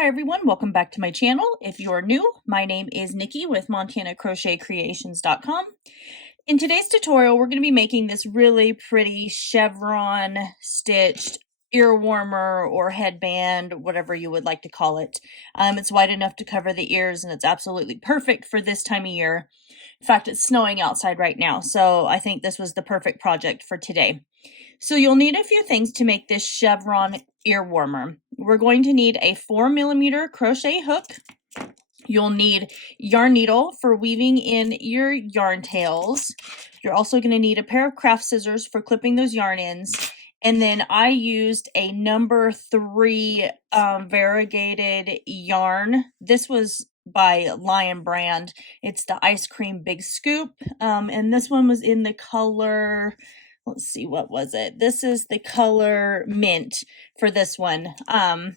Hi everyone, welcome back to my channel. If you're new, my name is Nikki with montanacrochetcreations.com. In today's tutorial, we're going to be making this really pretty chevron stitched ear warmer or headband, whatever you would like to call it. It's wide enough to cover the ears and it's absolutely perfect for this time of year. In fact, it's snowing outside right now, so I think this was the perfect project for today. So you'll need a few things to make this chevron ear warmer. We're going to need a 4mm crochet hook. You'll need yarn needle for weaving in your yarn tails. You're also going to need a pair of craft scissors for clipping those yarn ends. And then I used a number 3 variegated yarn. This was by Lion Brand. It's the Ice Cream Big Scoop. And this one was in the color, let's see, what was it? This is the color mint for this one. And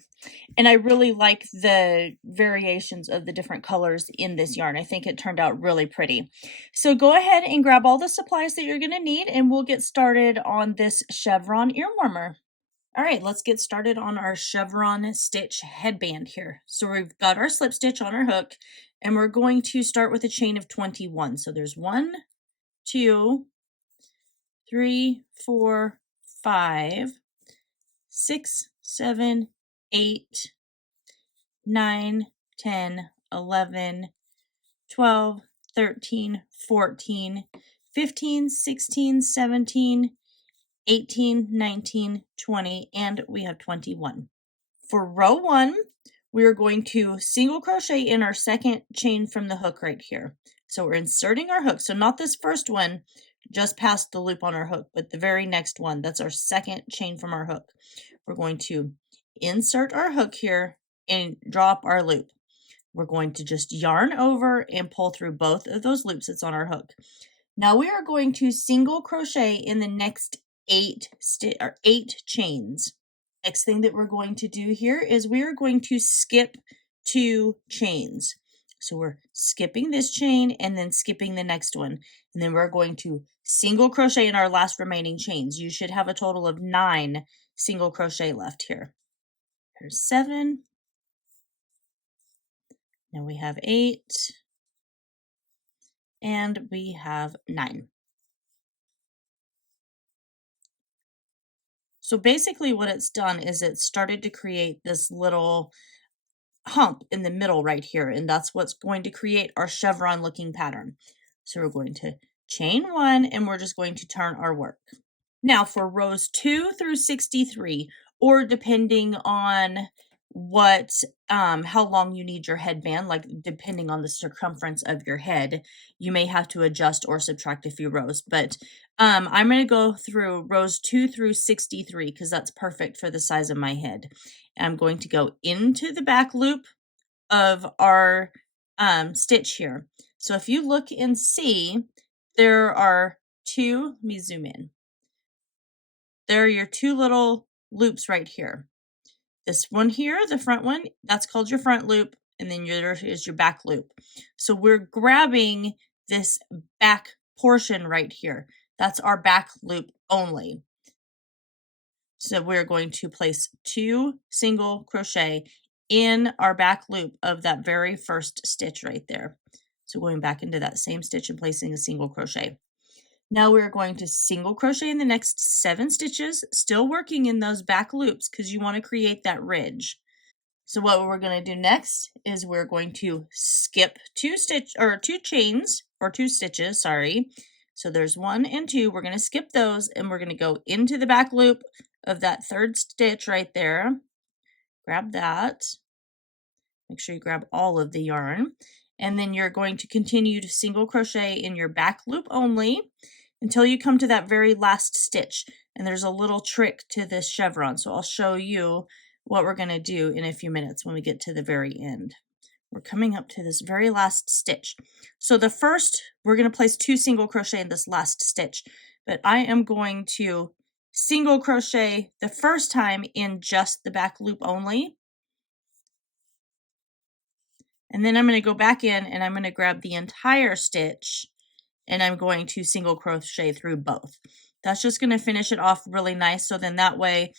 I really like the variations of the different colors in this yarn. I think it turned out really pretty. So go ahead and grab all the supplies that you're going to need and we'll get started on this chevron ear warmer. All right, let's get started on our chevron stitch headband here. So we've got our slip stitch on our hook and we're going to start with a chain of 21. So there's 1, 2, 3, 4, 5, 6, 7, 8, 9, 10, 11, 12, 13, 14, 15, 16, 17, 18, 19, 20, and we have 21. For row 1, we are going to single crochet in our second chain from the hook right here. So we're inserting our hook, so not this first one, just past the loop on our hook, but the very next one. That's our second chain from our hook. We're going to insert our hook here and drop our loop. We're going to just yarn over and pull through both of those loops that's on our hook. Now we are going to single crochet in the next 8 chains. Next thing that we're going to do here is we are going to skip 2 chains. So we're skipping this chain and then skipping the next one. And then we're going to single crochet in our last remaining chains. You should have a total of 9 single crochet left here. Here's 7. Now we have 8. And we have 9. So basically what it's done is it started to create this little hump in the middle right here, and that's what's going to create our chevron looking pattern. So we're going to chain 1 and we're just going to turn our work. Now for rows 2 through 63, or depending on what how long you need your headband, like depending on the circumference of your head, you may have to adjust or subtract a few rows, but I'm going to go through rows 2 through 63 because that's perfect for the size of my head. And I'm going to go into the back loop of our stitch here. So if you look and see, there are 2, let me zoom in. There are your 2 little loops right here. This one here, the front one, that's called your front loop, and then there is your back loop. So we're grabbing this back portion right here. That's our back loop only. So we're going to place 2 single crochet in our back loop of that very first stitch right there. So going back into that same stitch and placing a single crochet. Now we're going to single crochet in the next 7 stitches, still working in those back loops because you want to create that ridge. So what we're going to do next is we're going to skip 2 chains, or 2 stitches, sorry. So there's 1 and 2. We're going to skip those and we're going to go into the back loop of that third stitch right there. Grab that. Make sure you grab all of the yarn. And then you're going to continue to single crochet in your back loop only until you come to that very last stitch. And there's a little trick to this chevron, so I'll show you what we're going to do in a few minutes when we get to the very end. We're coming up to this very last stitch. So the first, we're going to place 2 single crochet in this last stitch, but I am going to single crochet the first time in just the back loop only. And then I'm going to go back in and I'm going to grab the entire stitch and I'm going to single crochet through both. That's just going to finish it off really nice. So then that way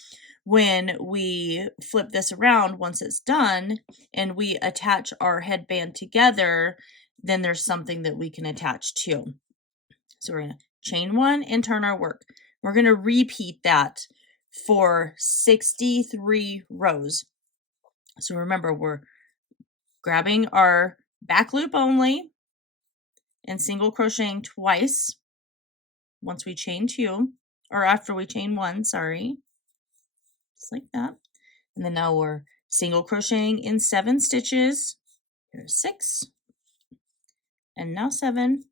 when we flip this around once it's done and we attach our headband together, then there's something that we can attach to. So we're going to chain 1 and turn our work. We're going to repeat that for 63 rows. So remember, we're grabbing our back loop only and single crocheting twice once we chain 2, or after we chain 1, sorry. Just like that. And then now we're single crocheting in 7 stitches. Here's 6. And now 7.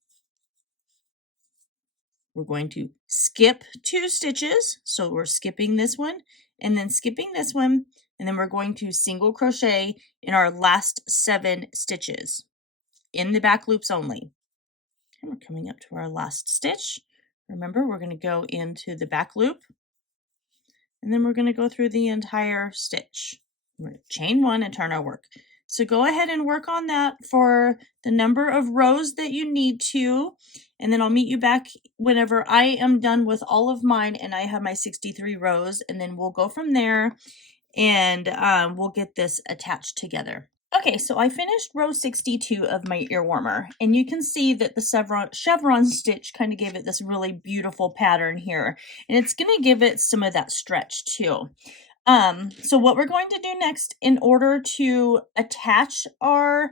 We're going to skip 2 stitches. So we're skipping this one and then skipping this one. And then we're going to single crochet in our last 7 stitches in the back loops only. And we're coming up to our last stitch. Remember, we're going to go into the back loop. And then we're going to go through the entire stitch. We're going to chain 1 and turn our work. So go ahead and work on that for the number of rows that you need to. And then I'll meet you back whenever I am done with all of mine and I have my 63 rows. And then we'll go from there and we'll get this attached together. Okay, so I finished row 62 of my ear warmer, and you can see that the chevron stitch kind of gave it this really beautiful pattern here, and it's going to give it some of that stretch too. So what we're going to do next in order to attach our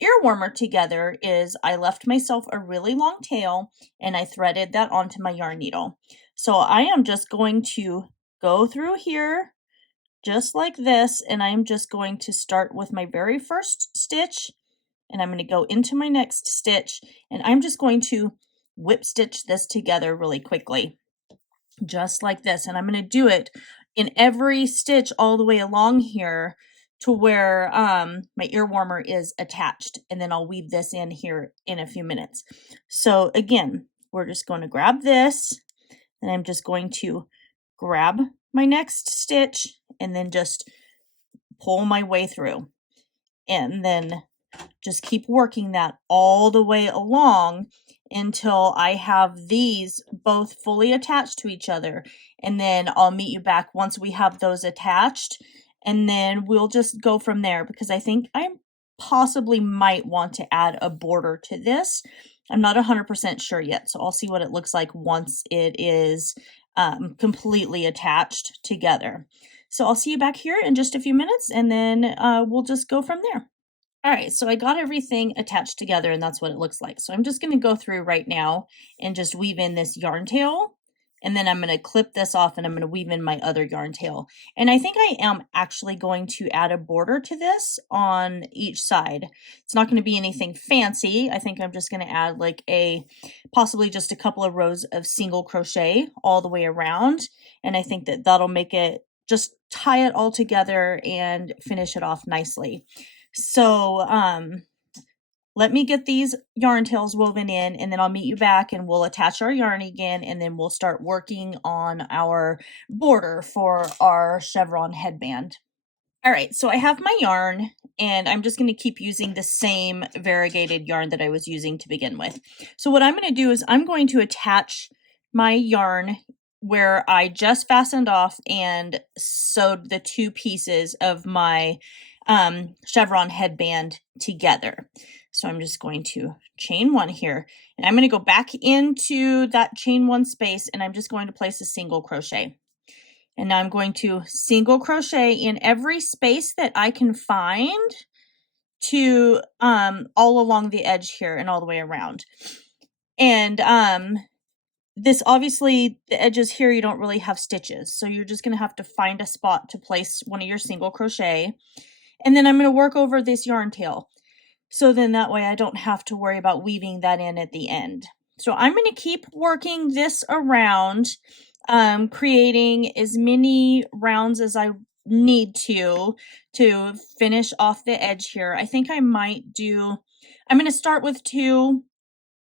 ear warmer together is I left myself a really long tail and I threaded that onto my yarn needle. So I am just going to go through here just like this, and I'm just going to start with my very first stitch, and I'm going to go into my next stitch, and I'm just going to whip stitch this together really quickly, just like this. And I'm going to do it in every stitch all the way along here to where my ear warmer is attached, and then I'll weave this in here in a few minutes. So again, we're just going to grab this, and I'm just going to grab my next stitch and then just pull my way through, and then just keep working that all the way along until I have these both fully attached to each other. And then I'll meet you back once we have those attached, and then we'll just go from there, because I think I possibly might want to add a border to this. I'm not 100% sure yet, so I'll see what it looks like once it is completely attached together. So I'll see you back here in just a few minutes, and then we'll just go from there. All right, so I got everything attached together, and that's what it looks like. So I'm just going to go through right now and just weave in this yarn tail, and then I'm going to clip this off and I'm going to weave in my other yarn tail. And I think I am actually going to add a border to this on each side. It's not going to be anything fancy. I think I'm just going to add like possibly just a couple of rows of single crochet all the way around. And I think that that'll make it, just tie it all together and finish it off nicely. So let me get these yarn tails woven in, and then I'll meet you back and we'll attach our yarn again, and then we'll start working on our border for our chevron headband. All right, so I have my yarn, and I'm just going to keep using the same variegated yarn that I was using to begin with. So what I'm going to do is I'm going to attach my yarn where I just fastened off and sewed the 2 pieces of my chevron headband together. So I'm just going to chain 1 here, and I'm going to go back into that chain 1 space, and I'm just going to place a single crochet. And now I'm going to single crochet in every space that I can find to all along the edge here and all the way around. And this, obviously the edges here, you don't really have stitches, so you're just going to have to find a spot to place one of your single crochet. And then I'm going to work over this yarn tail, so then that way I don't have to worry about weaving that in at the end. So I'm going to keep working this around, creating as many rounds as I need to finish off the edge here. I think I'm going to start with 2,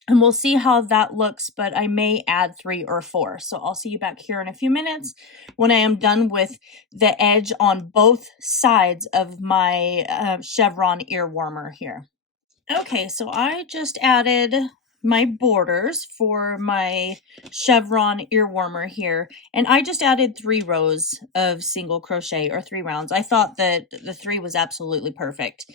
and we'll see how that looks, but I may add 3 or 4. So I'll see you back here in a few minutes when I am done with the edge on both sides of my chevron ear warmer here. Okay, so I just added my borders for my chevron ear warmer here, and I just added 3 rows of single crochet, or 3 rounds. I thought that the 3 was absolutely perfect,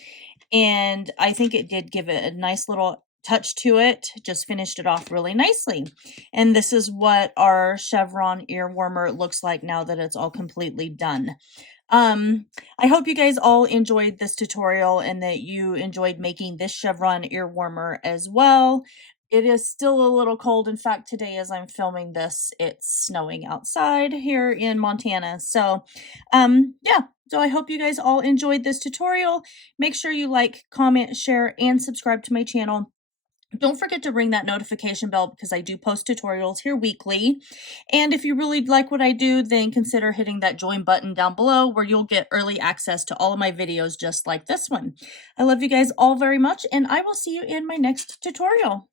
and I think it did give it a nice little touch to it, just finished it off really nicely. And this is what our chevron ear warmer looks like now that it's all completely done. I hope you guys all enjoyed this tutorial and that you enjoyed making this chevron ear warmer as well. It is still a little cold. In fact, today as I'm filming this, it's snowing outside here in Montana. So, yeah. So I hope you guys all enjoyed this tutorial. Make sure you like, comment, share, and subscribe to my channel. Don't forget to ring that notification bell because I do post tutorials here weekly. And if you really like what I do, then consider hitting that join button down below where you'll get early access to all of my videos just like this one. I love you guys all very much, and I will see you in my next tutorial.